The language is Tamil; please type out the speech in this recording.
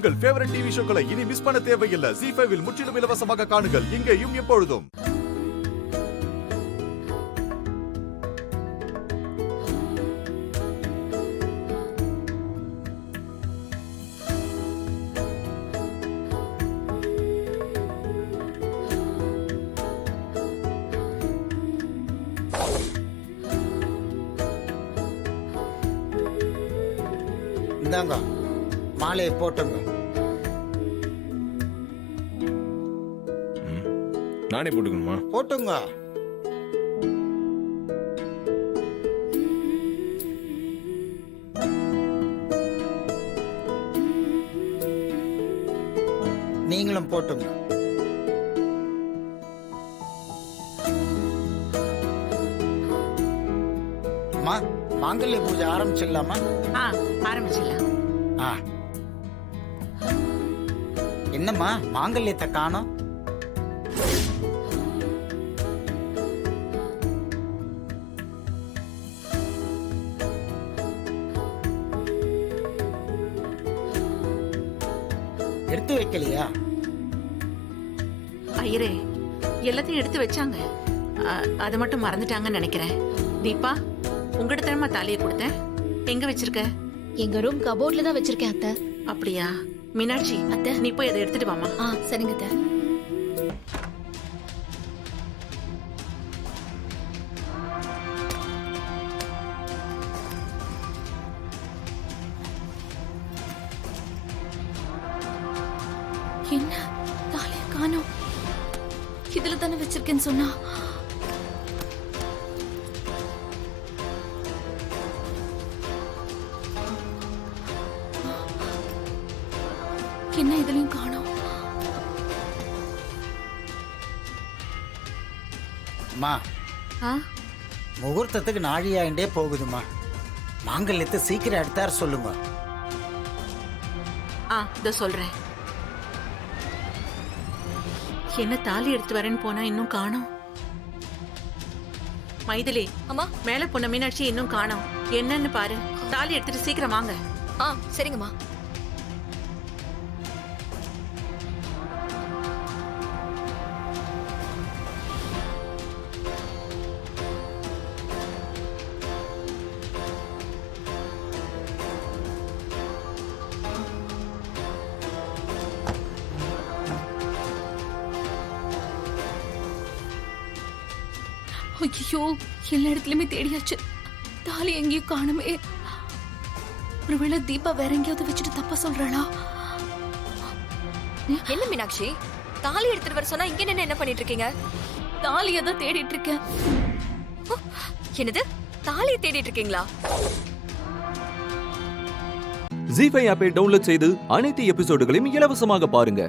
உங்கள் ஃபேவரட் டிவி ஷோக்களை இனி மிஸ் பண்ண தேவையில்லை. ZEE5 இல் முற்றிலும் இலவசமாக காணுங்கள், இங்கேயும் எப்பொழுதும். இந்தாங்க மாலையை போட்டுங்க. நானே போட்டுக்கணுமா? போட்டுங்க. நீங்களும் போட்டுங்க. அம்மா, மாங்கல்ய பூஜை ஆரம்பிச்சிடலாமா? ஆரம்பிச்சிடலாம். என்னம்மா மாங்கல்யத்தை காணோம்? எடுத்து வைக்கலையா? ஐயரே, எல்லாத்தையும் எடுத்து வச்சாங்க. அதை மட்டும் மறந்துட்டாங்கன்னு நினைக்கிறேன். தீபா, உங்ககிட்ட தானமா தாலியை கொடுத்தேன், எங்க வச்சிருக்க? எங்க ரூம் கபோர்ட்ல தான் வச்சிருக்கேன் அத்தை. அப்படியா? மீனாட்சி, அத்தை நீ போய் அதை எடுத்துட்டு வாமா. சரிங்க அத்தை. என்ன தாலியை காணோம்? இதுல தானே வச்சிருக்கேன்னு சொன்னா. என்ன இதுலயும் காணோம்? அம்மா, முகூர்த்தத்துக்கு நாழியாயிண்டே போகுதுமா. மாங்கல்யத்தை சீக்கிரம் எடுத்தார சொல்லுங்க. இதோ சொல்றேன். என்ன தாலி எடுத்து வரேன்னு போனா இன்னும் காணோம். மைதிலி, அம்மா, மேல போன மீனாட்சி இன்னும் காணோம். என்னன்னு பாரு. தாலி எடுத்துட்டு சீக்கிரம் வாங்க. சரிங்கம்மா. ஐயோ, எல்லா இடத்துலயுமே தேடியாச்சு, தாலி எங்கேயும் காணுமே. ஒருவேளை தீபா வேற எங்கேயாவது வச்சுட்டு தப்பா சொல்றாளா? என்ன மீனாட்சி, தாலி எடுத்துட்டு வர சொன்னா இங்க என்ன பண்ணிட்டு இருக்கீங்க? தாலியை தான் தேடிட்டு இருக்கேன். என்னது, தாலியை தேடிட்டு இருக்கீங்களா? ZEE5 ஆப்பை டவுன்லோட் செய்து அனைத்து எபிசோடுகளையும் இலவசமாக பாருங்க.